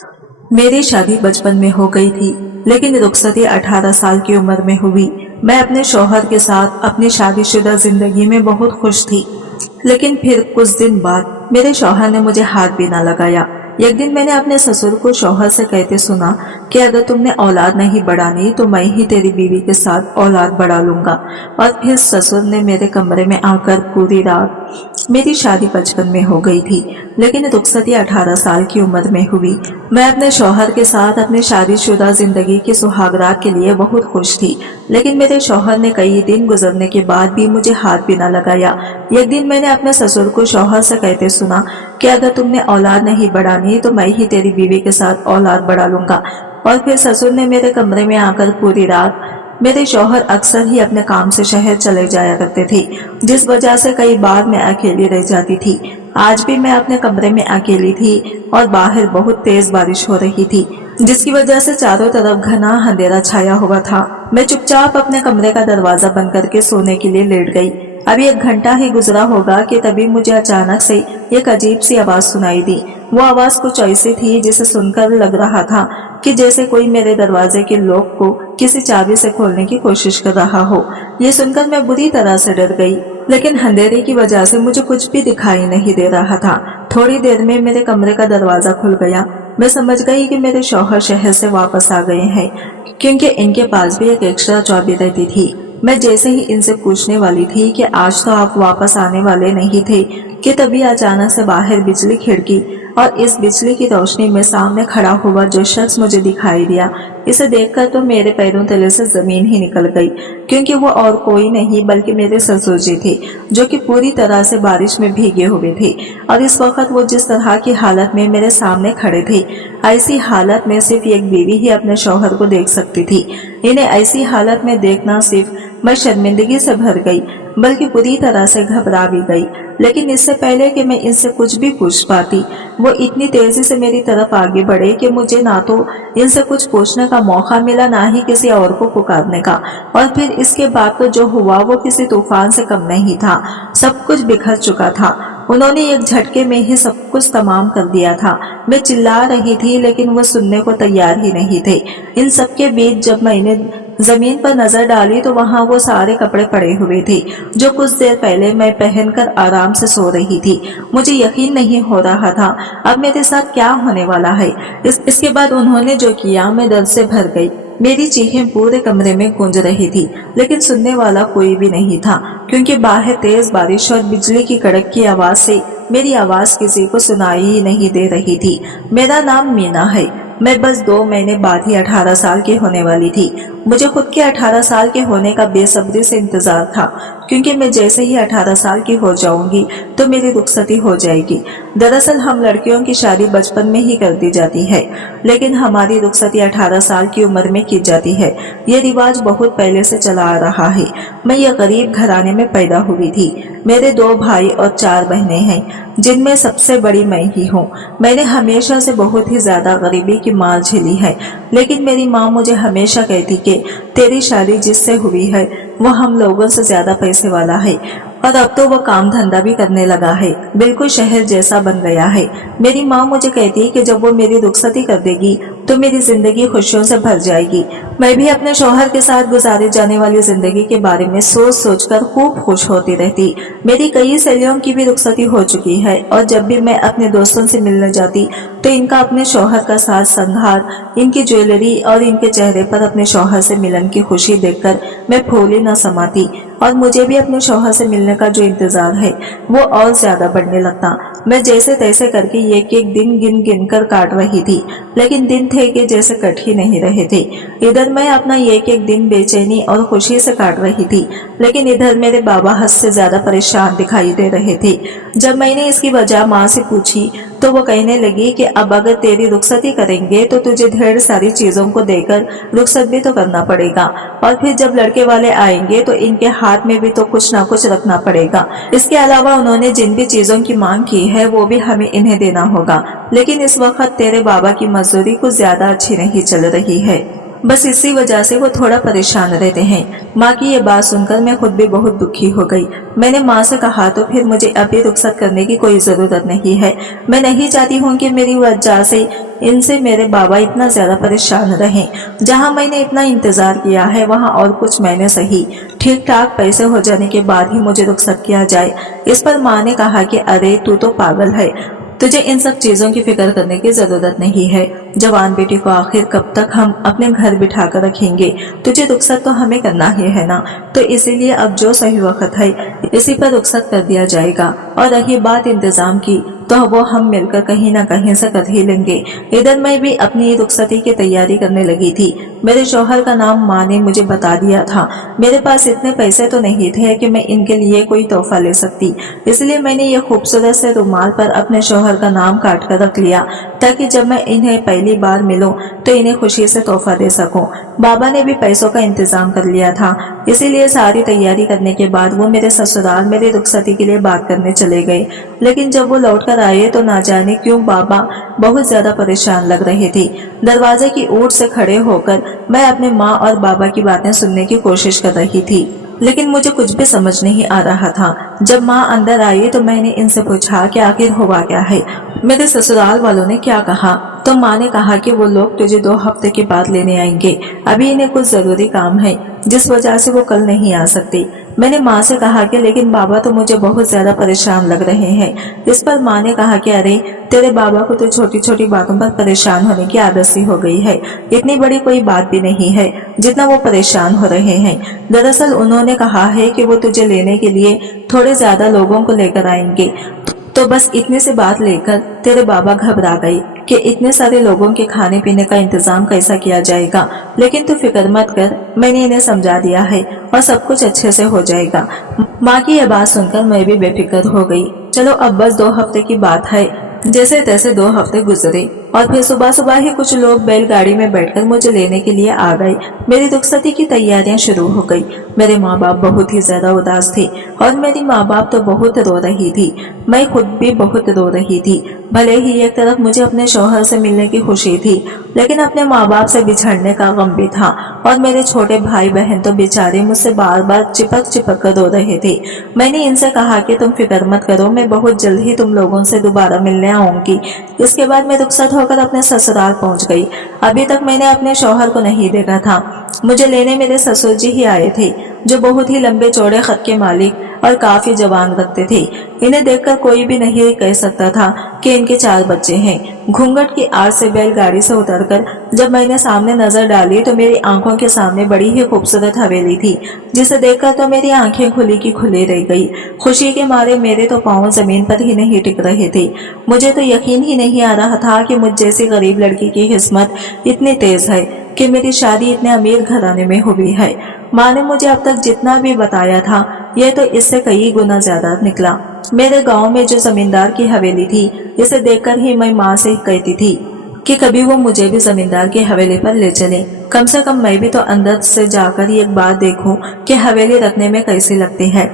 मेरी शादी बचपन में हो गई थी, लेकिन रुखसती 18 साल की उम्र में हुई। मैं अपने शौहर के साथ अपनी शादीशुदा जिंदगी में बहुत खुश थी, लेकिन फिर कुछ दिन बाद मेरे शौहर ने मुझे हाथ भी ना लगाया। एक दिन मैंने अपने ससुर को शौहर से कहते सुना कि अगर तुमने औलाद नहीं बढ़ानी तो मैं ही तेरी बीवी के साथ औलाद बढ़ा लूंगा। और फिर ससुर ने मेरे कमरे में आकर पूरी रात, मेरी शादी बचपन में हो गई थी, लेकिन रुखसती 18 साल की उम्र में हुई। मैं अपने शौहर के साथ अपनी शादीशुदा जिंदगी की सुहागरात के लिए बहुत खुश थी, लेकिन मेरे शौहर ने कई दिन गुजरने के बाद भी मुझे हाथ भी न लगाया। एक दिन मैंने अपने ससुर को शौहर से कहते सुना कि अगर तुमने औलाद नहीं बढ़ानी तो मैं ही तेरी बीवी के साथ औलाद बढ़ा लूंगा। और फिर ससुर ने मेरे कमरे में आकर पूरी रात, मेरे शौहर अक्सर ही अपने काम से शहर चले जाया करते थे, जिस वजह से कई बार मैं अकेली रह जाती थी। आज भी मैं अपने कमरे में अकेली थी और बाहर बहुत तेज बारिश हो रही थी, जिसकी वजह से चारों तरफ घना अंधेरा छाया हुआ था। मैं चुपचाप अपने कमरे का दरवाजा बंद करके सोने के लिए लेट गई। अभी 1 घंटा ही गुजरा होगा कि तभी मुझे अचानक से एक अजीब सी आवाज सुनाई दी। वो आवाज कुछ ऐसी थी जिसे सुनकर लग रहा था कि जैसे कोई मेरे दरवाजे के लॉक को किसी चाबी से खोलने की कोशिश कर रहा हो। ये सुनकर मैं बुरी तरह से डर गई, लेकिन अंधेरे की वजह से मुझे कुछ भी दिखाई नहीं दे रहा था। थोड़ी देर में मेरे कमरे का दरवाजा खुल गया। मैं समझ गई कि मेरे शौहर शहर से वापस आ गए हैं, क्योंकि इनके पास भी एक एक्स्ट्रा चाबी रहती थी। मैं जैसे ही इनसे पूछने वाली थी कि आज तो आप वापस आने वाले नहीं थे, कि तभी अचानक से बाहर बिजली खिड़की और इस बिजली की रोशनी में सामने खड़ा हुआ जो शख्स मुझे दिखाई दिया। इसे देखकर तो मेरे पैरों तले से जमीन ही निकल गई, क्योंकि वो और कोई नहीं बल्कि मेरे ससुर जी थे, जो कि पूरी तरह से बारिश में भीगे हुए थे। और इस वक्त वो जिस तरह की हालत में मेरे सामने खड़े थे, ऐसी हालत में सिर्फ एक बीवी ही अपने शौहर को देख सकती थी। इन्हें ऐसी हालत में देखना सिर्फ मैं शर्मिंदगी से भर गई, बल्कि पूरी तरह से घबरा भी गई। लेकिन इससे पहले कि मैं इनसे कुछ भी पूछ पाती, वो इतनी तेजी से मेरी तरफ आगे बढ़े कि मुझे ना तो इनसे कुछ पूछने का मौका मिला, ना ही किसी और को पुकारने का। और फिर इसके बाद तो जो हुआ वो किसी तूफान से कम नहीं था। सब कुछ बिखर चुका था। उन्होंने एक झटके में ही सब कुछ तमाम कर दिया था। मैं चिल्ला रही थी, लेकिन वो सुनने को तैयार ही नहीं थे। इन सब के बीच जब मैंने जमीन पर नजर डाली तो वहां वो सारे कपड़े पड़े हुए थे, जो कुछ देर पहले मैं पहनकर आराम से सो रही थी। मुझे यकीन नहीं हो रहा था अब मेरे साथ क्या होने वाला है। इसके बाद उन्होंने जो किया, मैं डर से भर गई। मेरी चीखें पूरे कमरे में गूंज रही थी, लेकिन सुनने वाला कोई भी नहीं था, क्योंकि बाहर तेज बारिश और बिजली की कड़क की आवाज से मेरी आवाज किसी को सुनाई ही नहीं दे रही थी। मेरा नाम मीना है। मैं बस 2 महीने बाद ही 18 साल की होने वाली थी। मुझे खुद के 18 साल के होने का बेसब्री से इंतजार था, क्योंकि मैं जैसे ही 18 साल की हो जाऊंगी तो मेरी रुखसती हो जाएगी। दरअसल हम लड़कियों की शादी बचपन में ही कर दी जाती है, लेकिन हमारी रुखसती 18 साल की उम्र में की जाती है। ये रिवाज बहुत पहले से चला आ रहा है। मैं ये गरीब घराने में पैदा हुई थी। मेरे 2 भाई और 4 बहनें हैं, जिनमें सबसे बड़ी मैं ही हूँ। मैंने हमेशा से बहुत ही ज्यादा गरीबी की मार झेली है, लेकिन मेरी माँ मुझे हमेशा कहती कि तेरी शादी जिससे हुई है वो हम लोगों से ज्यादा पैसे वाला है, और अब तो वो काम धंधा भी करने लगा है, बिल्कुल शहर जैसा बन गया है। मेरी माँ मुझे कहती है कि जब वो मेरी रुखसती कर देगी तो मेरी जिंदगी खुशियों से भर जाएगी। मैं भी अपने शौहर के साथ गुजारी जाने वाली जिंदगी के बारे में सोच सोच कर खूब खुश होती रहती। मेरी कई सहेलियों की भी रुखसती हो चुकी है, और जब भी मैं अपने दोस्तों से मिलने जाती तो इनका अपने शौहर का साज संहार, इनकी ज्वेलरी और इनके चेहरे पर अपने शौहर से मिलन की खुशी देखकर मैं फूली न समाती, और मुझे भी अपने शौहर से मिलने का जो इंतजार है वो और ज्यादा बढ़ने लगता। मैं जैसे तैसे करके एक एक दिन गिन गिन कर काट रही थी, लेकिन दिन थे कि जैसे कट ही नहीं रहे थे। इधर मैं अपना एक एक दिन बेचैनी और खुशी से काट रही थी, लेकिन इधर मेरे बाबा हद से ज्यादा परेशान दिखाई दे रहे थे। जब मैंने इसकी वजह माँ से पूछी तो वो कहने लगी कि अब अगर तेरी रुखसती करेंगे तो तुझे ढेर सारी चीजों को देकर रुखसत भी तो करना पड़ेगा, और फिर जब लड़के वाले आएंगे तो इनके हाथ में भी तो कुछ ना कुछ रखना पड़ेगा। इसके अलावा उन्होंने जिन भी चीजों की मांग की है वो भी हमें इन्हें देना होगा, लेकिन इस वक्त तेरे बाबा की मजदूरी कुछ ज्यादा अच्छी नहीं चल रही है। बस इसी वजह से वो थोड़ा परेशान रहते हैं। माँ की ये बात सुनकर मैं खुद भी बहुत दुखी हो गई। मैंने माँ से कहा तो फिर मुझे अभी रुखसत करने की कोई जरूरत नहीं है। मैं नहीं चाहती हूँ कि मेरी वजह से इनसे मेरे बाबा इतना ज्यादा परेशान रहें। जहाँ मैंने इतना इंतजार किया है वहाँ और कुछ महीने सही ठीक ठाक पैसे हो जाने के बाद ही मुझे रुखसत किया जाए। इस पर माँ ने कहा कि अरे तू तो पागल है, तुझे इन सब चीजों की फिक्र करने की जरूरत नहीं है। जवान बेटी को आखिर कब तक हम अपने घर बिठा कर रखेंगे, तुझे रुखसत तो हमें करना ही है ना, तो इसीलिए अब जो सही वक्त है इसी पर रुखसत कर दिया जाएगा। और रही बात इंतजाम की तो वो हम मिलकर कहीं ना कहीं से कर ही लेंगे। इधर मैं भी अपनी रुखसती की तैयारी करने लगी थी। मेरे शौहर का नाम माँ ने मुझे बता दिया था। मेरे पास इतने पैसे तो नहीं थे कि मैं इनके लिए कोई तोहफा ले सकती, इसलिए मैंने ये खूबसूरत से रुमाल पर अपने शौहर का नाम काट कर रख लिया ताकि जब मैं इन्हें पहली बार मिलूं तो इन्हें खुशी से तोहफा दे सकूं। बाबा ने भी पैसों का इंतजाम कर लिया था, इसीलिए सारी तैयारी करने के बाद वो मेरे ससुराल मेरी रुखसती के लिए बात करने चले गए। लेकिन जब वो लौटकर आए तो ना जाने क्यों बाबा बहुत ज्यादा परेशान लग रहे थे। दरवाजे की ओर से खड़े होकर मैं अपने माँ और बाबा की बातें सुनने की कोशिश कर रही थी, लेकिन मुझे कुछ भी समझ नहीं आ रहा था। जब माँ अंदर आई तो मैंने इनसे पूछा कि आखिर हुआ क्या है, मेरे ससुराल वालों ने क्या कहा। तो माँ ने कहा कि वो लोग तुझे 2 हफ्ते के बाद लेने आएंगे, अभी इन्हें कुछ जरूरी काम है जिस वजह से वो कल नहीं आ सकती। मैंने माँ से कहा कि लेकिन बाबा तो मुझे बहुत ज्यादा परेशान लग रहे हैं। इस पर माँ ने कहा कि अरे तेरे बाबा को तो छोटी छोटी बातों पर परेशान होने की आदत सी हो गई है, इतनी बड़ी कोई बात भी नहीं है जितना वो परेशान हो रहे हैं। दरअसल उन्होंने कहा है कि वो तुझे लेने के लिए थोड़े ज्यादा लोगों को लेकर आएंगे, तो बस इतने से बात लेकर तेरे बाबा घबरा गए कि इतने सारे लोगों के खाने पीने का इंतजाम कैसा किया जाएगा। लेकिन तू फिक्र मत कर, मैंने इन्हें समझा दिया है और सब कुछ अच्छे से हो जाएगा। माँ की यह बात सुनकर मैं भी बेफिक्र हो गई। चलो अब बस 2 हफ्ते की बात है। जैसे तैसे 2 हफ्ते गुजरे और फिर सुबह सुबह ही कुछ लोग बैलगाड़ी में बैठकर मुझे लेने के लिए आ गए। मेरी रुखसती की तैयारियां शुरू हो गई। मेरे माँ बाप बहुत ही ज्यादा उदास थे और मेरी माँ बाप तो बहुत रो रही थी। मैं खुद भी बहुत रो रही थी। भले ही एक तरफ मुझे अपने शौहर से मिलने की खुशी थी, लेकिन अपने माँ बाप से बिछड़ने का गम भी था। और मेरे छोटे भाई बहन तो बेचारे मुझसे बार बार चिपक चिपक कर रो रहे थे। मैंने इनसे कहा कि तुम फिक्र मत करो, मैं बहुत जल्द ही तुम लोगों से दोबारा मिलने आऊंगी। इसके बाद मैं रुखसत होकर अपने ससुराल पहुंच गई। अभी तक मैंने अपने शौहर को नहीं देखा था। मुझे लेने मेरे ससुर जी ही आए थे, जो बहुत ही लंबे चौड़े खत के मालिक और काफी जवान लगते थे। इन्हें देखकर कोई भी नहीं कह सकता था कि इनके 4 बच्चे हैं। घूंघट की आड़ से बैलगाड़ी से उतरकर जब मैंने सामने नजर डाली तो मेरी आंखों के सामने बड़ी ही खूबसूरत हवेली थी, जिसे देखकर तो मेरी आंखें खुली की खुली रह गई। खुशी के मारे मेरे तो पांव जमीन पर ही नहीं टिक रहे थे। मुझे तो यकीन ही नहीं आ रहा था कि मुझ जैसी गरीब लड़की की किस्मत इतनी तेज है कि मेरी शादी इतने अमीर घराने में हुई है। माँ ने मुझे अब तक जितना भी बताया था यह तो इससे कई गुना ज्यादा निकला। मेरे गांव में जो जमींदार की हवेली थी, इसे देखकर ही मैं माँ से कहती थी कि कभी वो मुझे भी जमींदार की हवेली पर ले चले। कम से कम मैं भी तो अंदर से जाकर एक बार देखूं कि हवेली रखने में कैसी लगती है।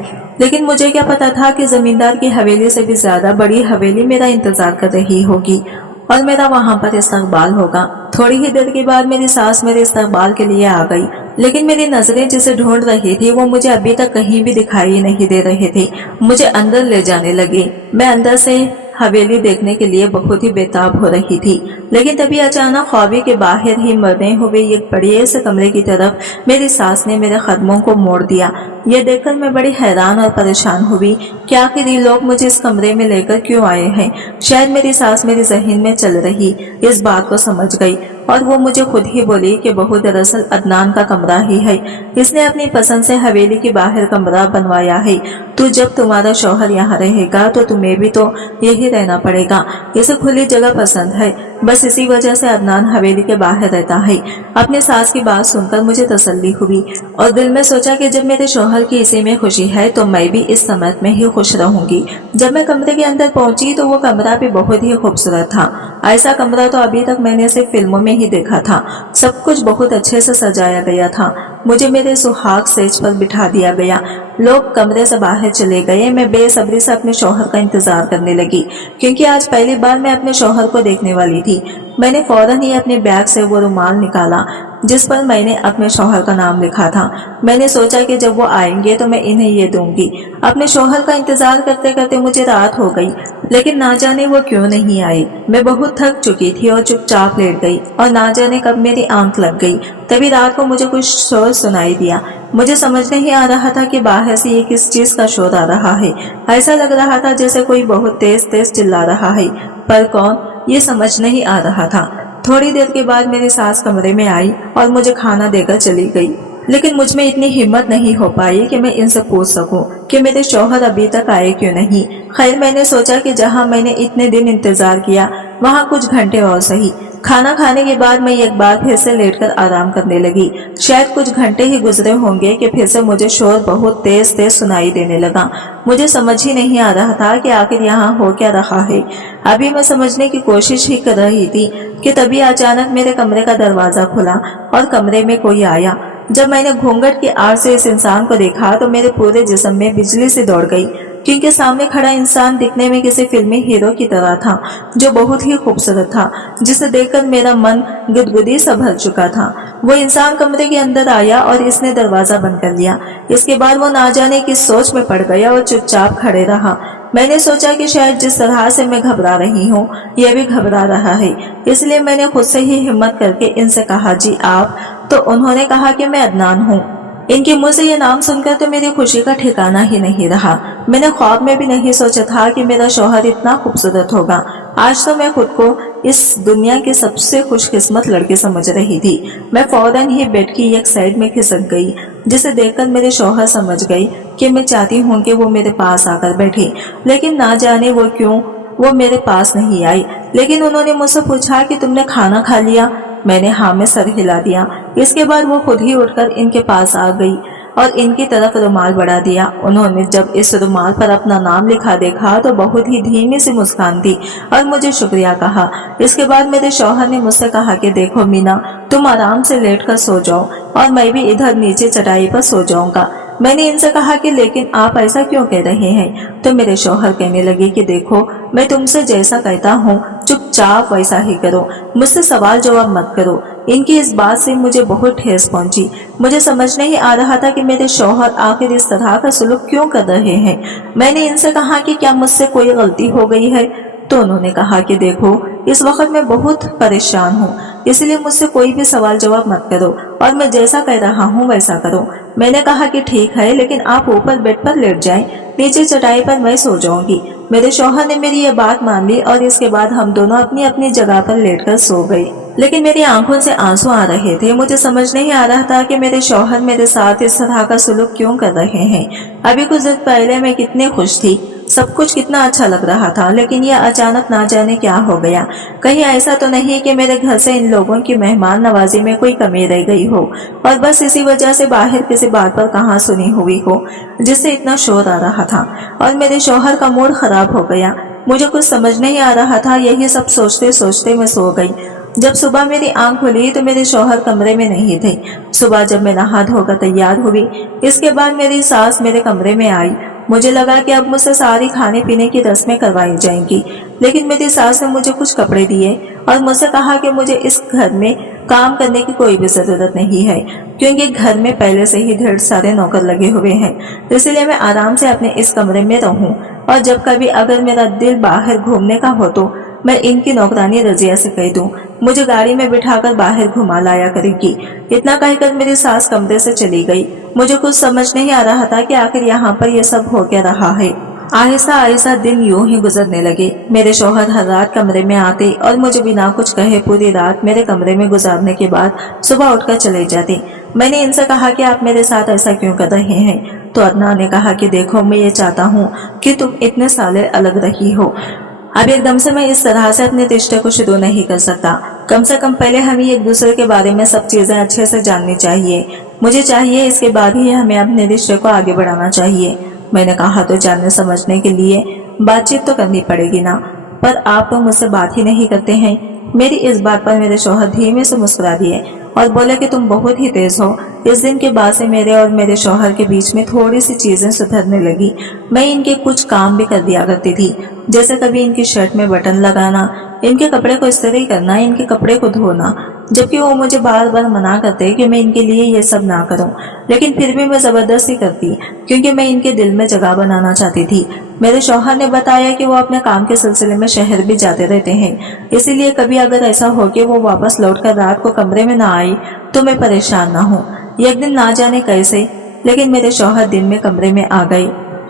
लेकिन मुझे क्या पता था कि जमींदार की हवेली से भी ज्यादा बड़ी हवेली मेरा इंतजार कर रही होगी और मेरा वहां पर इस्तकबाल होगा। थोड़ी ही देर के बाद मेरी सास मेरे इस्तकबाल के लिए आ गई, लेकिन मेरी नजरें जिसे ढूंढ रही थी वो मुझे अभी तक कहीं भी दिखाई नहीं दे रहे थे। मुझे अंदर ले जाने लगे। मैं अंदर से हवेली देखने के लिए बहुत ही बेताब हो रही थी, लेकिन तभी अचानक ख्वाबी के बाहर ही मरने हुए एक बड़े से कमरे की तरफ मेरी सास ने मेरे कदमों को मोड़ दिया। यह देखकर मैं बड़ी हैरान और परेशान हुई कि आखिर ये लोग मुझे इस कमरे में लेकर क्यों आए हैं। शायद मेरी सास मेरे जहन में चल रही इस बात को समझ गई और वो मुझे खुद ही बोली कि बहू दरअसल अदनान का कमरा ही है, इसने अपनी पसंद से हवेली के बाहर कमरा बनवाया है। तो जब तुम्हारा शौहर यहाँ रहेगा तो तुम्हें भी तो यही रहना पड़ेगा। इसे खुली जगह पसंद है, बस इसी वजह से अदनान हवेली के बाहर रहता है। अपनी सास की बात सुनकर मुझे तसल्ली हुई और दिल में सोचा कि जब मेरे शौहर की इसी में खुशी है तो मैं भी इस समय में ही खुश रहूंगी। जब मैं कमरे के अंदर पहुंची तो वो कमरा भी बहुत ही खूबसूरत था। ऐसा कमरा तो अभी तक मैंने सिर्फ फिल्मों में ही देखा था। सब कुछ बहुत अच्छे से सजाया गया था। मुझे मेरे सुहाग सेज पर बिठा दिया गया। लोग कमरे से बाहर चले गए। मैं बेसब्री से अपने शौहर का इंतजार करने लगी, क्योंकि आज पहली बार मैं अपने शौहर को देखने वाली थी। मैंने फौरन ही अपने बैग से वो रुमाल निकाला जिस पर मैंने अपने शौहर का नाम लिखा था। मैंने सोचा कि जब वो आएंगे तो मैं इन्हें ये दूंगी। अपने शौहर का इंतजार करते करते मुझे रात हो गई, लेकिन ना जाने वो क्यों नहीं आए। मैं बहुत थक चुकी थी और चुपचाप लेट गई और ना जाने कब मेरी आंख लग गई। तभी रात को मुझे कुछ शोर सुनाई दिया। मुझे समझ नहीं आ रहा था कि बाहर से ये किस चीज का शोर आ रहा है। ऐसा लग रहा था जैसे कोई बहुत तेज तेज चिल्ला रहा है, पर कौन ये समझ नहीं आ रहा था। थोड़ी देर के बाद मेरी सास कमरे में आई और मुझे खाना देकर चली गई, लेकिन मुझ में इतनी हिम्मत नहीं हो पाई कि मैं इनसे पूछ सकूं कि मेरे शौहर अभी तक आए क्यों नहीं। खैर, मैंने सोचा कि जहां मैंने इतने दिन इंतजार किया वहां कुछ घंटे और सही। खाना खाने के बाद मैं एक बार फिर से लेटकर आराम करने लगी। शायद कुछ घंटे ही गुजरे होंगे कि फिर से मुझे शोर बहुत तेज तेज सुनाई देने लगा। मुझे समझ ही नहीं आ रहा था कि आखिर यहाँ हो क्या रहा है। अभी मैं समझने की कोशिश ही कर रही थी कि तभी अचानक मेरे कमरे का दरवाजा खुला और कमरे में कोई आया। जब मैंने घूंघट की आड़ से इस इंसान को देखा तो मेरे पूरे जिस्म में बिजली से दौड़ गई, क्योंकि सामने खड़ा इंसान दिखने में किसी फिल्मी हीरो की तरह था, जो बहुत ही खूबसूरत था, जिसे देखकर मेरा मन गुदगुदी सा भर चुका था। वो इंसान कमरे के अंदर आया और इसने दरवाजा बंद कर लिया। इसके बाद वो ना जाने किस सोच में पड़ गया और चुपचाप खड़े रहा। मैंने सोचा कि शायद जिस तरह से मैं घबरा रही हूँ यह भी घबरा रहा है, इसलिए मैंने खुद से ही हिम्मत करके इनसे कहा, जी आप? तो उन्होंने कहा कि मैं अदनान हूँ। इनके मुंह से ये नाम सुनकर तो मेरी खुशी का ठिकाना ही नहीं रहा। मैंने ख्वाब में भी नहीं सोचा था कि मेरा शौहर इतना खूबसूरत होगा। आज तो मैं खुद को इस दुनिया की सबसे खुशकिस्मत लड़की समझ रही थी। मैं फौरन ही बेड की एक साइड में खिसक गई, जिसे देखकर मेरे शौहर समझ गई कि मैं चाहती हूँ कि वो मेरे पास आकर बैठे, लेकिन ना जाने वो क्यों वो मेरे पास नहीं आई। लेकिन उन्होंने मुझसे पूछा कि तुमने खाना खा लिया? मैंने हाँ में सर हिला दिया। इसके बाद वो खुद ही उठकर इनके पास आ गई और इनकी तरफ रुमाल बढ़ा दिया। उन्होंने जब इस रुमाल पर अपना नाम लिखा देखा तो बहुत ही धीमी सी मुस्कान दी और मुझे शुक्रिया कहा। इसके बाद मेरे शौहर ने मुझसे कहा कि देखो मीना, तुम आराम से लेटकर सो जाओ और मैं भी इधर नीचे चटाई पर सो जाऊंगा। मैंने इनसे कहा कि लेकिन आप ऐसा क्यों कह रहे हैं? तो मेरे शौहर कहने लगे कि देखो, मैं तुमसे जैसा कहता हूँ चुपचाप वैसा ही करो, मुझसे सवाल जवाब मत करो। इनकी इस बात से मुझे बहुत ठेस पहुंची। मुझे समझ नहीं आ रहा था कि मेरे शौहर आखिर इस तरह का सलूक क्यों कर रहे हैं। मैंने इनसे कहा कि क्या मुझसे कोई गलती हो गई है? तो उन्होंने कहा कि देखो, इस वक्त मैं बहुत परेशान हूँ, इसलिए मुझसे कोई भी सवाल जवाब मत करो और मैं जैसा कह रहा हूँ वैसा करो। मैंने कहा कि ठीक है, लेकिन आप ऊपर बेड पर लेट जाएं, नीचे चटाई पर मैं सो जाऊंगी। मेरे शौहर ने मेरी ये बात मान ली और इसके बाद हम दोनों अपनी अपनी जगह पर लेटकर सो गए। लेकिन मेरी आंखों से आंसू आ रहे थे। मुझे समझ नहीं आ रहा था कि मेरे शौहर मेरे साथ इस तरह का सलूक क्यों कर रहे हैं। अभी कुछ दिन पहले मैं कितनी खुश थी, सब कुछ कितना अच्छा लग रहा था, लेकिन यह अचानक ना जाने क्या हो गया। कहीं ऐसा तो नहीं कि मेरे घर से इन लोगों की मेहमान नवाजी में कोई कमी रह गई हो और बस इसी वजह से बाहर किसी बात पर कहाँ सुनी हुई हो जिससे इतना शोर आ रहा था और मेरे शौहर का मूड खराब हो गया। मुझे कुछ समझ नहीं आ रहा था। यही सब सोचते सोचते मैं सो गई। जब सुबह मेरी आंख खुली तो मेरे शौहर कमरे में नहीं थे। सुबह जब मैं नहा धोकर तैयार हुई, इसके बाद मेरी सास मेरे कमरे में आई। मुझे लगा कि अब मुझसे सारी खाने पीने की रस्में करवाई जाएंगी, लेकिन मेरी सास ने मुझे कुछ कपड़े दिए और मुझसे कहा कि मुझे इस घर में काम करने की कोई भी जरूरत नहीं है, क्योंकि घर में पहले से ही ढेर सारे नौकर लगे हुए हैं, इसलिए मैं आराम से अपने इस कमरे में रहूं और जब कभी अगर मेरा दिल बाहर घूमने का हो तो मैं इनकी नौकरानी रजिया से कह दूं मुझे गाड़ी में बिठाकर बाहर घुमा लाया करेगी। इतना कहकर मेरी सास कमरे से चली गई। मुझे कुछ समझ नहीं आ रहा था कि आखिर यहाँ पर यह सब हो क्या रहा है। आहिस्ता आहिस्ता दिन यूं ही गुजरने लगे। मेरे शौहर हर रात कमरे में आते और मुझे बिना कुछ कहे पूरी रात मेरे कमरे में गुजारने के बाद सुबह उठकर चले जाते। मैंने इनसे कहा कि आप मेरे साथ ऐसा क्यों कर रहे हैं? तो अदनान ने कहा कि देखो, मैं ये चाहता हूँ कि तुम इतने साले अलग रही हो, अब एकदम से मैं इस तरह से अपने रिश्ते को शुरू नहीं कर सकता। कम से कम पहले हमें एक दूसरे के बारे में सब चीजें अच्छे से जाननी चाहिए। मुझे चाहिए इसके बाद ही हमें अपने रिश्ते को आगे बढ़ाना चाहिए। मैंने कहा तो जानने समझने के लिए बातचीत तो करनी पड़ेगी ना, पर आप तो मुझसे बात ही नहीं करते हैं। मेरी इस बात पर मेरे शौहर धीमे से मुस्कुरा दिए और बोले कि तुम बहुत ही तेज हो। इस दिन के बाद से मेरे और मेरे शौहर के बीच में थोड़ी सी चीजें सुधरने लगी। मैं इनके कुछ काम भी कर दिया करती थी, जैसे कभी इनकी शर्ट में बटन लगाना, इनके कपड़े को इस्त्री करना, इनके कपड़े को धोना, जबकि वो मुझे बार बार मना करते कि मैं इनके लिए ये सब ना करूं, लेकिन फिर भी मैं जबरदस्ती करती क्योंकि मैं इनके दिल में जगह बनाना चाहती थी। मेरे शौहर ने बताया कि वो अपने काम के सिलसिले में शहर भी जाते रहते हैं, इसीलिए कभी अगर ऐसा हो कि वो वापस लौटकर रात को कमरे में ना आई तो मैं परेशान ना हूँ। एक दिन ना जाने कैसे लेकिन मेरे शौहर दिन में कमरे में आ गए।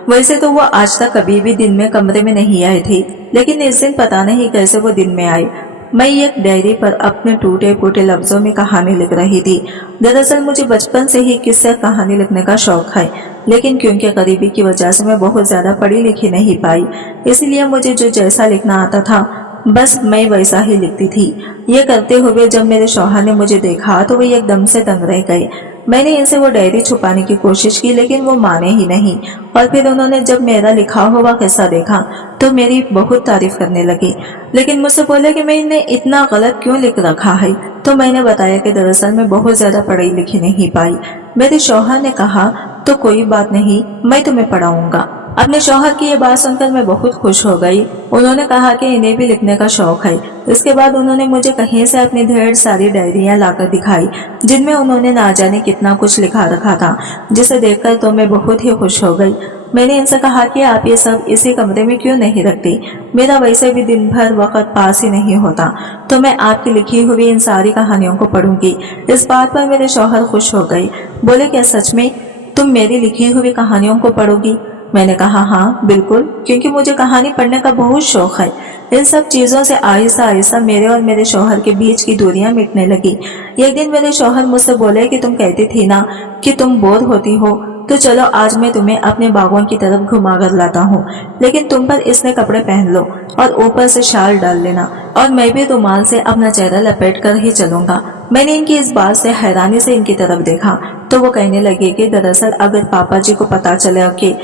वैसे तो वो आज तक कभी भी दिन में कमरे में नहीं आए थे, लेकिन इस दिन पता नहीं कैसे वो दिन में आए। मैं एक डायरी पर अपने टूटे फूटे लफ्जों में कहानी लिख रही थी। दरअसल मुझे बचपन से ही किस्से कहानी लिखने का शौक है, लेकिन क्योंकि गरीबी की वजह से मैं बहुत ज्यादा पढ़ी लिखी नहीं पाई, इसलिए मुझे जो जैसा लिखना आता था बस मैं वैसा ही लिखती थी। ये करते हुए जब मेरे शौहर ने मुझे देखा तो वो एकदम से दंग रह गए। मैंने इनसे वो डायरी छुपाने की कोशिश की, लेकिन वो माने ही नहीं। और फिर उन्होंने जब मेरा लिखा हुआ किस्सा देखा तो मेरी बहुत तारीफ करने लगी, लेकिन मुझसे बोले कि मैंने इतना गलत क्यों लिख रखा है। तो मैंने बताया कि दरअसल मैं बहुत ज्यादा पढ़ी लिखी नहीं पाई। मेरे शौहर ने कहा तो कोई बात नहीं, मैं तुम्हें पढ़ाऊंगा। अपने शौहर की ये बात सुनकर मैं बहुत खुश हो गई। उन्होंने कहा कि इन्हें भी लिखने का शौक है। इसके बाद उन्होंने मुझे कहीं से अपनी ढेर सारी डायरियां लाकर दिखाई, जिनमें उन्होंने ना जाने कितना कुछ लिखा रखा था, जिसे देखकर तो मैं बहुत ही खुश हो गई। मैंने इनसे कहा कि आप ये सब इसी कमरे में क्यों नहीं रखती, मेरा वैसे भी दिन भर वक्त पास ही नहीं होता, तो मैं आपकी लिखी हुई इन सारी कहानियों को पढ़ूंगी। इस बात पर मेरे शौहर खुश हो गए। बोले क्या सच में तुम मेरी लिखी हुई कहानियों को पढ़ोगी? मैंने कहा हाँ बिल्कुल, क्योंकि मुझे कहानी पढ़ने का बहुत शौक है। इन सब चीजों से आहिस्ता आहिस्ता मेरे और मेरे शौहर के बीच की दूरियां मिटने लगी। एक दिन मेरे शौहर मुझसे बोले कि तुम कहती थी ना कि तुम बोर होती हो, तो चलो आज मैं तुम्हें अपने बागों की तरफ घुमा कर लाता हूँ, लेकिन तुम पर इसने कपड़े पहन लो और ऊपर से शाल डाल लेना, और मैं भी रुमाल से अपना चेहरा लपेट कर ही चलूंगा। मैंने इनकी इस बात से हैरानी से इनकी तरफ देखा तो वो कहने लगे कि दरअसल अगर पापा जी को पता चला कि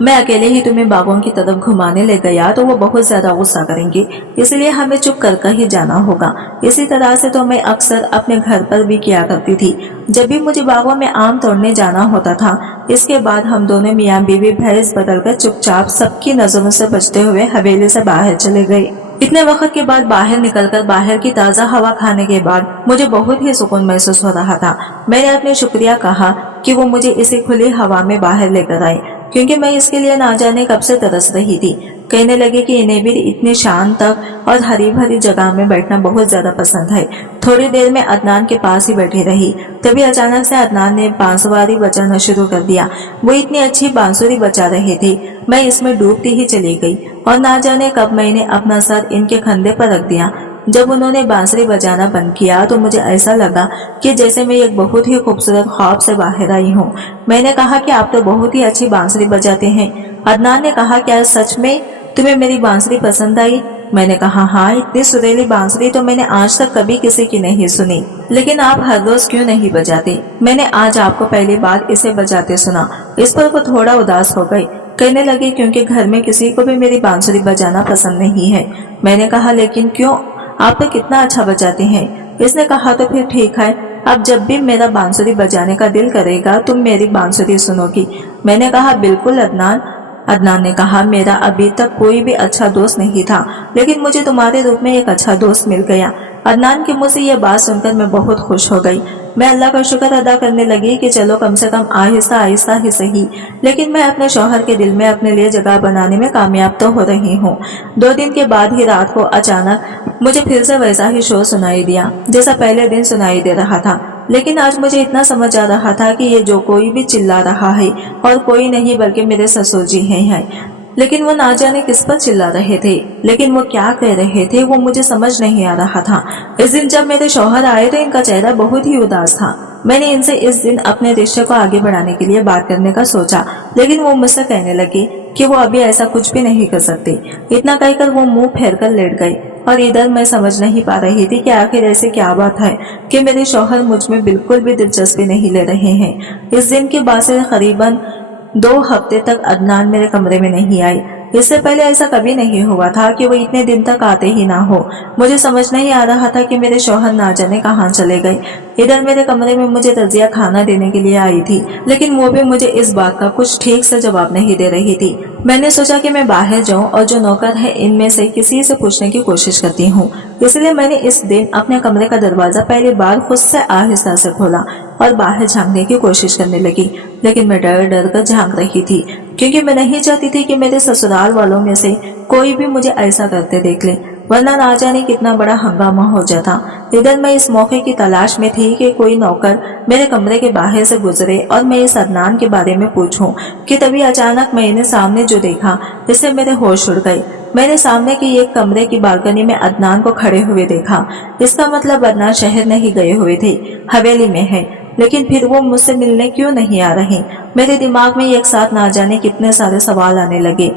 मैं अकेले ही तुम्हें बागों की तरफ घुमाने ले गया तो वो बहुत ज्यादा गुस्सा करेंगे, इसलिए हमें चुप कर ही जाना होगा। इसी तरह से तो मैं अक्सर अपने घर पर भी किया करती थी, जब भी मुझे बागों में आम तोड़ने जाना होता था। इसके बाद हम दोनों मियाँ बीवी भैंस बदलकर चुपचाप सबकी नजरों से बचते हुए हवेली से बाहर चले गए। इतने वक्त के बाद बाहर निकलकर बाहर की ताज़ा हवा खाने के बाद मुझे बहुत ही सुकून महसूस हो रहा था। मैंने अपने शुक्रिया कहा कि वो मुझे इसी खुली हवा में बाहर लेकर आए, क्योंकि मैं इसके लिए ना जाने कब से तरस रही थी। कहने लगे कि इन्हें भी इतनी शांत और हरी भरी जगह में बैठना बहुत ज्यादा पसंद है। थोड़ी देर में अदनान के पास ही बैठी रही, तभी अचानक से अदनान ने बांसुरी बजाना शुरू कर दिया। वो इतनी अच्छी बांसुरी बजा रहे थे, मैं इसमें डूबती ही चली गई और ना जाने कब मैंने अपना सर इनके कंधे पर रख दिया। जब उन्होंने बांसुरी बजाना बंद किया तो मुझे ऐसा लगा कि जैसे मैं एक बहुत ही खूबसूरत ख्वाब से बाहर आई हूँ। मैंने कहा कि आप तो बहुत ही अच्छी बांसुरी बजाते हैं। अदनान ने कहा क्या सच में तुम्हें मेरी बांसुरी पसंद आई? मैंने कहा हाँ, इतनी सुरीली बांसुरी तो मैंने आज तक कभी किसी की नहीं सुनी। लेकिन आप हर रोज क्यों नहीं बजाते? मैंने आज आपको पहली बार इसे बजाते सुना। इस पर वो थोड़ा उदास हो गई। कहने लगे क्योंकि घर में किसी को भी मेरी बांसुरी बजाना पसंद नहीं है। मैंने कहा लेकिन क्यों, आप तो कितना अच्छा बजाते हैं। इसने कहा तो फिर ठीक है, अब जब भी मेरा बांसुरी बजाने का दिल करेगा तुम मेरी बांसुरी सुनोगी। मैंने कहा बिल्कुल अदनान। अदनान ने कहा मेरा अभी तक कोई भी अच्छा दोस्त नहीं था, लेकिन मुझे तुम्हारे रूप में एक अच्छा दोस्त मिल गया। अदनान के मुंह से यह बात सुनकर मैं बहुत खुश हो गई। मैं अल्लाह का शुक्र अदा करने लगी कि चलो कम से कम आहिस्ता आहिस्ता ही सही, लेकिन मैं अपने शौहर के दिल में अपने लिए जगह बनाने में कामयाब तो हो रही हूँ। 2 दिन के बाद ही रात को अचानक मुझे फिर से वैसा ही शोर सुनाई दिया जैसा पहले दिन सुनाई दे रहा था, लेकिन आज मुझे इतना समझ आ रहा था कि ये जो कोई भी चिल्ला रहा है और कोई नहीं बल्कि मेरे ससुर जी हैं। लेकिन वो ना जाने किस पर चिल्ला रहे थे, लेकिन वो क्या कह रहे थे वो मुझे समझ नहीं आ रहा था। इस दिन जब मेरे शौहर आए तो इनका चेहरा बहुत ही उदास था। मैंने इनसे इस दिन अपने रिश्ते को आगे बढ़ाने के लिए बात करने का सोचा, लेकिन वो मुझसे कहने लगे कि वो अभी ऐसा कुछ भी नहीं कर सकते। इतना कहकर वो मुंह फेर कर लेट गए और इधर मैं समझ नहीं पा रही थी कि आखिर ऐसी क्या बात है कि मेरे शौहर मुझ में बिल्कुल भी दिलचस्पी नहीं ले रहे हैं। इस दिन के बाद से करीबन 2 हफ्ते तक अदनान मेरे कमरे में नहीं आई। इससे पहले ऐसा कभी नहीं हुआ था कि वो इतने दिन तक आते ही ना हो। मुझे समझ नहीं आ रहा था कि मेरे शौहर ना जाने कहाँ चले गए। इधर मेरे कमरे में मुझे रजिया खाना देने के लिए आई थी, लेकिन वो भी मुझे इस बात का कुछ ठीक से जवाब नहीं दे रही थी। मैंने सोचा कि मैं बाहर जाऊं और जो नौकर है इनमें से किसी से पूछने की कोशिश करती हूँ। इसलिए मैंने इस दिन अपने कमरे का दरवाजा पहली बार खुद से आहिस्ता से खोला और बाहर झांकने की कोशिश करने लगी, लेकिन मैं डर डर कर झांक रही थी, क्योंकि मैं नहीं चाहती थी कि मेरे ससुराल वालों में से कोई भी मुझे ऐसा करते देख ले, वरना ना जाने कितना बड़ा हंगामा हो जाता। इधर मैं इस मौके की तलाश में थी कि कोई नौकर मेरे कमरे के बाहर से गुजरे और मैं इस अदनान के बारे में पूछूं, कि तभी अचानक मैंने सामने जो देखा इससे मेरे होश उड़ गए। मैंने सामने की एक कमरे की बालकनी में अदनान को खड़े हुए देखा। इसका मतलब अदनान शहर नहीं गए हुए थे, हवेली में है, लेकिन फिर वो मुझसे मिलने क्यों नहीं आ रहे। मेरे दिमाग में एक साथ ना जाने कितने सारे सवाल आने लगे।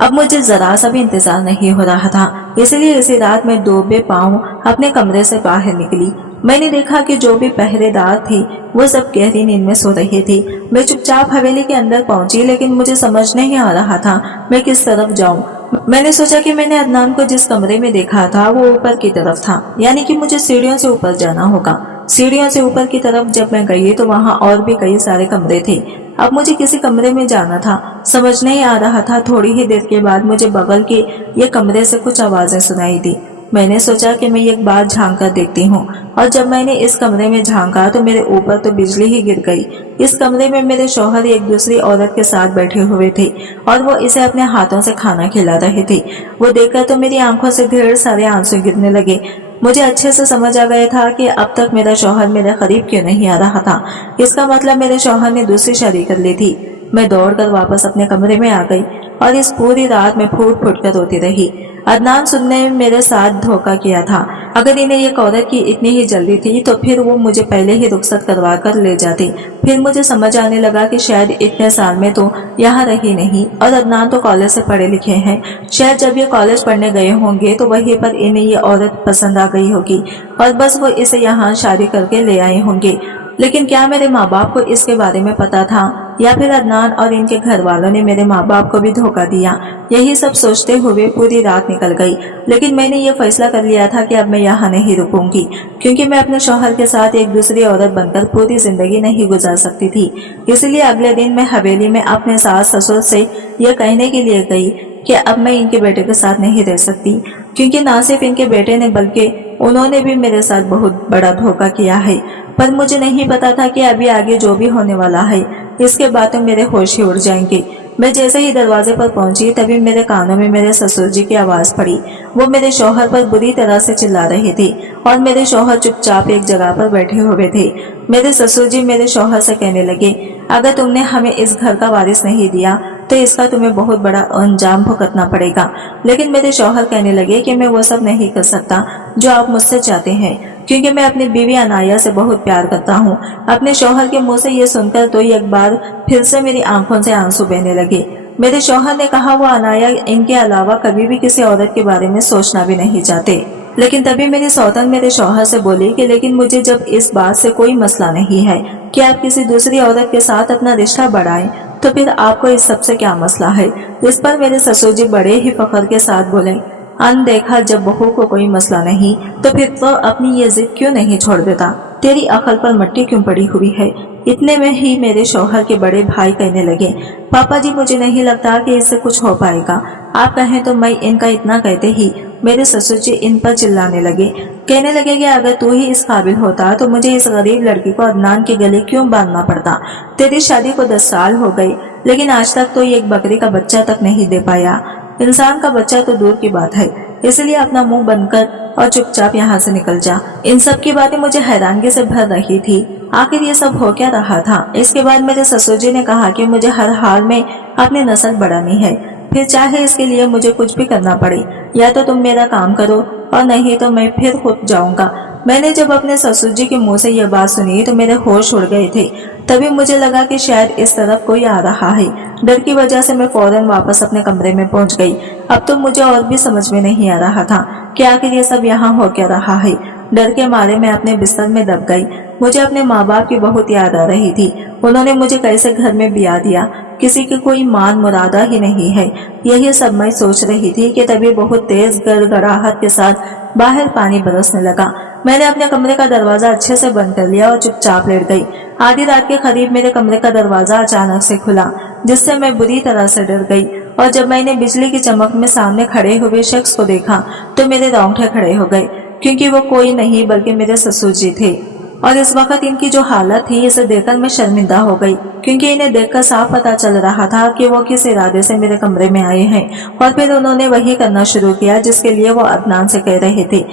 अब मुझे जरा सा भी इंतजार नहीं हो रहा था, इसलिए इसी रात में डूबे पांव अपने कमरे से बाहर निकली। मैंने देखा कि जो भी पहरेदार थे वो सब गहरी नींद में सो रहे थे। मैं चुपचाप हवेली के अंदर पहुंची, लेकिन मुझे समझ नहीं आ रहा था मैं किस तरफ जाऊं। मैंने सोचा कि मैंने अदनान को जिस कमरे में देखा था वो ऊपर की तरफ था, यानी कि मुझे सीढ़ियों से ऊपर जाना होगा। सीढ़ियों से ऊपर की तरफ जब मैं गई तो वहाँ और भी कई सारे कमरे थे। अब मुझे किसी कमरे में जाना था, समझ नहीं आ रहा था। थोड़ी ही देर के बाद मुझे बगल के ये कमरे से कुछ आवाजें सुनाई दी। मैंने सोचा कि मैं एक बार झांक कर देखती हूँ, और जब मैंने इस कमरे में झांका तो मेरे ऊपर तो बिजली ही गिर गई। इस कमरे में मेरे शौहर एक दूसरी औरत के साथ बैठे हुए थे और वो इसे अपने हाथों से खाना खिला रहे थे। वो देखकर तो मेरी आंखों से ढेर सारे आंसू गिरने लगे। मुझे अच्छे से समझ आ गया था कि अब तक मेरा शौहर मेरे करीब क्यों नहीं आ रहा था। इसका मतलब मेरे शौहर ने दूसरी शादी कर ली थी। मैं दौड़कर वापस अपने कमरे में आ गई और इस पूरी रात में फूट फूट कर रोती रही। अदनान सुनने में मेरे साथ धोखा किया था। अगर इन्हें एक औरत की इतनी ही जल्दी थी तो फिर वो मुझे पहले ही रुखसत करवा कर ले जाती। फिर मुझे समझ आने लगा कि शायद इतने साल में तो यहाँ रही नहीं, और अदनान तो कॉलेज से पढ़े लिखे हैं। शायद जब ये कॉलेज पढ़ने गए होंगे तो वहीं पर इन्हें ये औरत पसंद आ गई होगी और बस वो इसे यहाँ शादी करके ले आए होंगे। लेकिन क्या मेरे माँ बाप को इसके बारे में पता था, या फिर अदनान और इनके घर वालों ने मेरे माँ बाप को भी धोखा दिया। यही सब सोचते हुए पूरी रात निकल गई, लेकिन मैंने ये फैसला कर लिया था कि अब मैं यहाँ नहीं रुकूंगी, क्योंकि मैं अपने शौहर के साथ एक दूसरी औरत बनकर पूरी जिंदगी नहीं गुजार सकती थी। इसलिए अगले दिन मैं हवेली में अपने सास ससुर से यह कहने के लिए गई कि अब मैं इनके बेटे के साथ नहीं रह सकती, क्योंकि ना सिर्फ इनके बेटे ने बल्कि उन्होंने भी मेरे साथ बहुत बड़ा धोखा किया है। पर मुझे नहीं पता था कि अभी आगे जो भी होने वाला है इसके बाद तो मेरे होश ही उड़ जाएंगे। मैं जैसे ही दरवाजे पर पहुंची तभी मेरे कानों में मेरे ससुर जी की आवाज पड़ी। वो मेरे शौहर पर बुरी तरह से चिल्ला रहे थे और मेरे शौहर चुपचाप एक जगह पर बैठे हुए थे। मेरे ससुर जी मेरे शौहर से कहने लगे, अगर तुमने हमें इस घर का वारिस नहीं दिया तो इसका तुम्हें बहुत बड़ा अंजाम भुगतना पड़ेगा। लेकिन मेरे शौहर कहने लगे कि मैं वो सब नहीं कर सकता जो आप मुझसे चाहते हैं, क्योंकि मैं अपनी बीवी अनाया से बहुत प्यार करता हूँ। अपने शौहर के मुंह से ये सुनकर तो एक बार फिर से मेरी आंखों से आंसू बहने लगे। मेरे शौहर ने कहा वो अनाया इनके अलावा कभी भी किसी औरत के बारे में सोचना भी नहीं चाहते। लेकिन तभी मेरी सौतन मेरे शौहर से बोली कि लेकिन मुझे जब इस बात से कोई मसला नहीं है कि आप किसी दूसरी औरत के साथ अपना रिश्ता बढ़ाएं, तो फिर आपको इस सब से क्या मसला है। इस पर मेरे ससुर जी बड़े ही फख्र के साथ बोले, अनदेखा जब बहू को कोई मसला नहीं तो फिर तो अपनी ये जिद क्यों नहीं छोड़ देता, तेरी अकल पर मट्टी क्यों पड़ी हुई है। इतने में ही मेरे शौहर के बड़े भाई कहने लगे, पापा जी मुझे नहीं लगता कि इससे कुछ हो पाएगा, आप कहें तो मैं इनका इतना कहते ही मेरे ससुर जी इन पर चिल्लाने लगे। कहने लगे कि अगर तू ही इस काबिल होता तो मुझे इस गरीब लड़की को अदनान के गले क्यों बांधना पड़ता। तेरी शादी को 10 साल हो गए, लेकिन आज तक तो एक बकरी का बच्चा तक नहीं दे पाया। इंसान का बच्चा तो दूर की बात है, इसलिए अपना मुंह बंद कर और चुपचाप यहाँ से निकल जा। इन सब की बातें मुझे हैरानगी से भर रही थी। आखिर ये सब हो क्या रहा था। इसके बाद मेरे ससुर जी ने कहा कि मुझे हर हाल में अपनी नस्ल बढ़ानी है, फिर चाहे इसके लिए मुझे कुछ भी करना पड़े। या तो तुम मेरा काम करो और नहीं तो मैं फिर खुद जाऊंगा। मैंने जब अपने ससुर जी के मुंह से यह बात सुनी तो मेरे होश उड़ गए थे। तभी मुझे लगा कि शायद इस तरफ कोई आ रहा है। डर की वजह से मैं फौरन वापस अपने कमरे में पहुंच गई। अब तो मुझे और भी समझ में नहीं आ रहा था कि आखिर ये सब यहाँ हो क्या रहा है। डर के मारे मैं अपने बिस्तर में दब गई। मुझे अपने माँ बाप की बहुत याद आ रही थी। उन्होंने मुझे कैसे घर में ब्याह दिया, किसी की कोई मान मुरादा ही नहीं है। यही सब मैं सोच रही थी कि तभी बहुत तेज गड़गड़ाहट के साथ बाहर पानी बरसने लगा। मैंने अपने कमरे का दरवाजा अच्छे से बंद कर लिया और चुपचाप लेट गई। आधी रात के करीब मेरे कमरे का दरवाजा अचानक से खुला, जिससे मैं बुरी तरह से डर गई। और जब मैंने बिजली की चमक में सामने खड़े हुए शख्स को देखा तो मेरे रोंगटे खड़े हो गए, क्योंकि वो कोई नहीं बल्कि मेरे ससुर जी थे। और इस वक्त इनकी जो हालत थी, इसे देखकर मैं शर्मिंदा हो गई, क्योंकि इन्हें देखकर साफ पता चल रहा था कि वो किस इरादे से मेरे कमरे में आए हैं। और फिर उन्होंने वही करना शुरू किया जिसके लिए वो अदनान से कह रहे थे।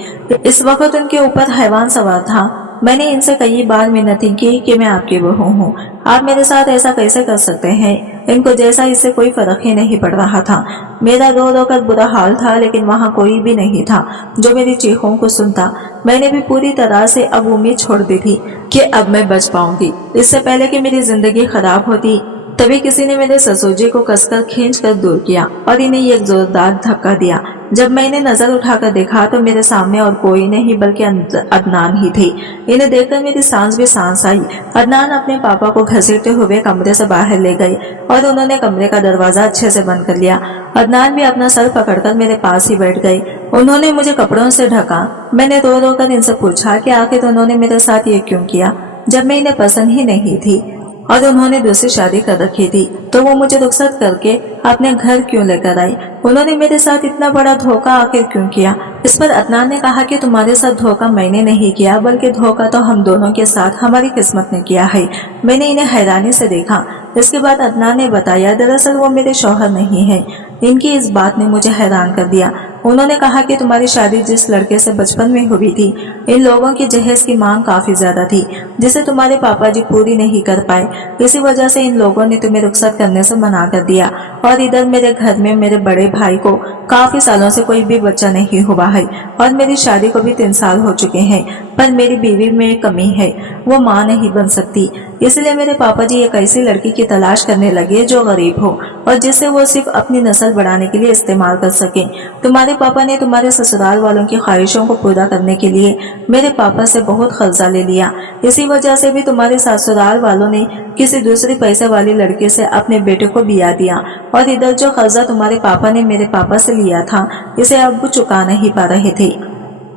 इस वक्त उनके ऊपर हैवान सवार था। मैंने इनसे कई बार मिन्नतें की कि मैं आपकी बहू हूँ, आप मेरे साथ ऐसा कैसे कर सकते हैं। इनको जैसा इससे कोई फर्क ही नहीं पड़ रहा था। मेरा रो रो कर बुरा हाल था, लेकिन वहाँ कोई भी नहीं था जो मेरी चीखों को सुनता। मैंने भी पूरी तरह से अब उम्मीद छोड़ दी थी कि अब मैं बच पाऊंगी। इससे पहले कि मेरी जिंदगी खराब होती, तभी किसी ने मेरे ससुर जी को कसकर खींचकर दूर किया और इन्हें एक जोरदार धक्का दिया। जब मैंने नजर उठाकर देखा तो मेरे सामने और कोई नहीं बल्कि अदनान ही थे। इन्हें देखकर मेरी सांस भी सांस आई। अदनान अपने पापा को घसीटते हुए कमरे से बाहर ले गए और उन्होंने कमरे का दरवाजा अच्छे से बंद कर लिया। अदनान भी अपना सर पकड़कर मेरे पास ही बैठ गए। उन्होंने मुझे कपड़ों से ढका। मैंने रो रो कर इनसे पूछा कि आखिर उन्होंने मेरे साथ ये क्यों किया, जब मैं इन्हें पसंद ही नहीं थी और उन्होंने दूसरी शादी कर रखी थी, तो वो मुझे रुखसत करके अपने घर क्यों लेकर आई। उन्होंने मेरे साथ इतना बड़ा धोखा आखिर क्यों किया। इस पर अदनान ने कहा कि तुम्हारे साथ धोखा मैंने नहीं किया, बल्कि धोखा तो हम दोनों के साथ हमारी किस्मत ने किया है। मैंने इन्हें हैरानी से देखा। इसके बाद अदनान ने बताया, दरअसल वो मेरे शौहर नहीं है। इनकी इस बात ने मुझे हैरान कर दिया। उन्होंने कहा कि तुम्हारी शादी जिस लड़के से बचपन में हुई थी, इन लोगों की जहेज की मांग काफी ज्यादा थी, जिसे तुम्हारे पापा जी पूरी नहीं कर पाए। इसी वजह से इन लोगों ने तुम्हें रुखसत करने से मना कर दिया। और इधर मेरे घर में मेरे बड़े भाई को काफी सालों से कोई भी बच्चा नहीं हुआ है और मेरी शादी को भी 3 साल हो चुके हैं, पर मेरी बीवी में कमी है, वो माँ नहीं बन सकती। इसलिए मेरे पापा जी एक ऐसी लड़की की तलाश करने लगे जो गरीब हो और जिसे वो सिर्फ अपनी नस्ल बढ़ाने के लिए इस्तेमाल कर सके। तुम्हारे पापा ने तुम्हारे ससुराल वालों की ख्वाहिशों को पूरा करने के लिए मेरे पापा से बहुत कर्जा ले लिया। इसी वजह से भी तुम्हारे ससुराल वालों ने किसी दूसरी पैसे वाली लड़के से अपने बेटे को बिया दिया। और इधर जो कर्जा तुम्हारे पापा ने मेरे पापा से लिया था, इसे अब वो चुका नहीं पा रहे थे,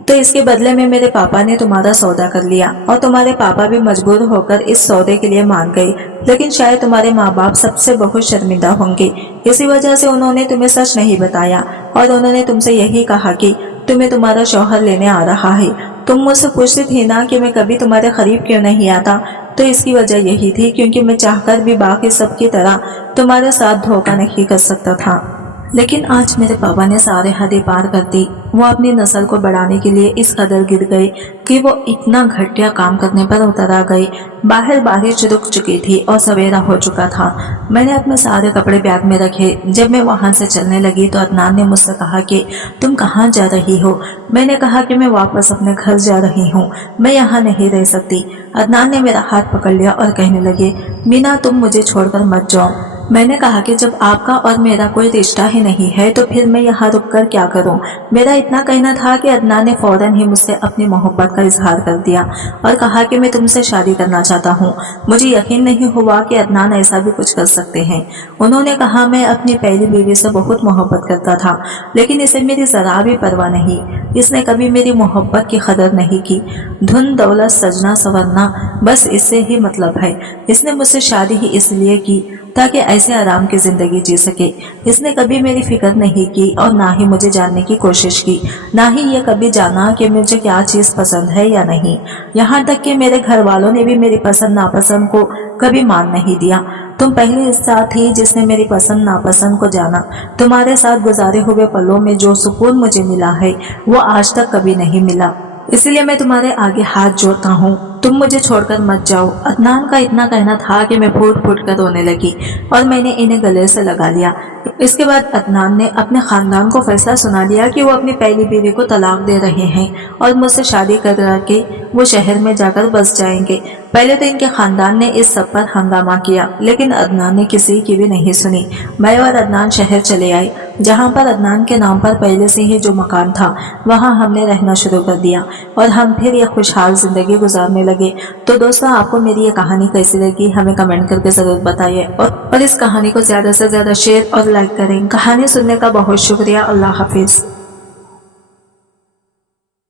तो इसके बदले में मेरे पापा ने तुम्हारा सौदा कर लिया और तुम्हारे पापा भी मजबूर होकर इस सौदे के लिए मान गए। लेकिन शायद तुम्हारे माँ बाप सबसे बहुत शर्मिंदा होंगे। इसी वजह से उन्होंने तुम्हें सच नहीं बताया और उन्होंने तुमसे यही कहा कि तुम्हें तुम्हारा शौहर लेने आ रहा है। तुम मुझसे पूछती थी ना कि मैं कभी तुम्हारे करीब क्यों नहीं आता, तो इसकी वजह यही थी क्योंकि मैं चाहकर भी बाकी सब की तरह तुम्हारे साथ धोखा नहीं कर सकता था। लेकिन आज मेरे पापा ने सारे हदें पार कर दी। वो अपनी नस्ल को बढ़ाने के लिए इस कदर गिर गए कि वो इतना घटिया काम करने पर उतर आ गए। बाहर बारिश रुक चुकी थी और सवेरा हो चुका था। मैंने अपने सारे कपड़े बैग में रखे। जब मैं वहां से चलने लगी तो अदनान ने मुझसे कहा कि तुम कहाँ जा रही हो। मैंने कहा कि मैं वापस अपने घर जा रही हूँ, मैं यहाँ नहीं रह सकती। अदनान ने मेरा हाथ पकड़ लिया और कहने लगे, मीना तुम मुझे छोड़कर मत जाओ। मैंने कहा कि जब आपका और मेरा कोई रिश्ता ही नहीं है तो फिर मैं यहाँ रुककर क्या करूँ। मेरा इतना कहना था कि अदनान ने फौरन ही मुझसे अपनी मोहब्बत का इजहार कर दिया और कहा कि मैं तुमसे शादी करना चाहता हूँ। मुझे यकीन नहीं हुआ कि अदनान ऐसा भी कुछ कर सकते हैं। उन्होंने कहा, मैं अपनी पहली बीवी से बहुत मोहब्बत करता था, लेकिन इसे मेरी जरा भी परवाह नहीं। इसने कभी मेरी मोहब्बत की कदर नहीं की। धन दौलत सजना संवरना, बस इससे ही मतलब है। इसने मुझसे शादी ही इसलिए की ताकि ऐसे आराम की जिंदगी जी सके। इसने कभी मेरी फिक्र नहीं की और ना ही मुझे जानने की कोशिश की, ना ही ये कभी जाना कि मुझे क्या चीज पसंद है या नहीं। यहाँ तक कि मेरे घर वालों ने भी मेरी पसंद नापसंद को कभी मान नहीं दिया। तुम पहली इंसान थी जिसने मेरी पसंद नापसंद को जाना। तुम्हारे साथ गुजारे हुए पलों में जो सुकून मुझे मिला है वो आज तक कभी नहीं मिला। इसलिए मैं तुम्हारे आगे हाथ जोड़ता हूँ, तुम मुझे छोड़कर मत जाओ। अदनान का इतना कहना था कि मैं फूट फूट कर रोने लगी और मैंने इन्हें गले से लगा लिया। इसके बाद अदनान ने अपने खानदान को फैसला सुना दिया कि वो अपनी पहली बीवी को तलाक दे रहे हैं और मुझसे शादी कर के वो शहर में जाकर बस जाएंगे। पहले तो इनके खानदान ने इस सब पर हंगामा किया, लेकिन अदनान ने किसी की भी नहीं सुनी। मैं और अदनान शहर चले आए, जहाँ पर अदनान के नाम पर पहले से ही जो मकान था वहाँ हमने रहना शुरू कर दिया और हम फिर ये खुशहाल जिंदगी गुजारने लगे। तो दोस्तों, आपको मेरी ये कहानी कैसी लगी हमें कमेंट करके जरूर बताइए और इस कहानी को ज्यादा से ज्यादा शेयर और लाइक करें। कहानी सुनने का बहुत शुक्रिया। अल्लाह हाफिज।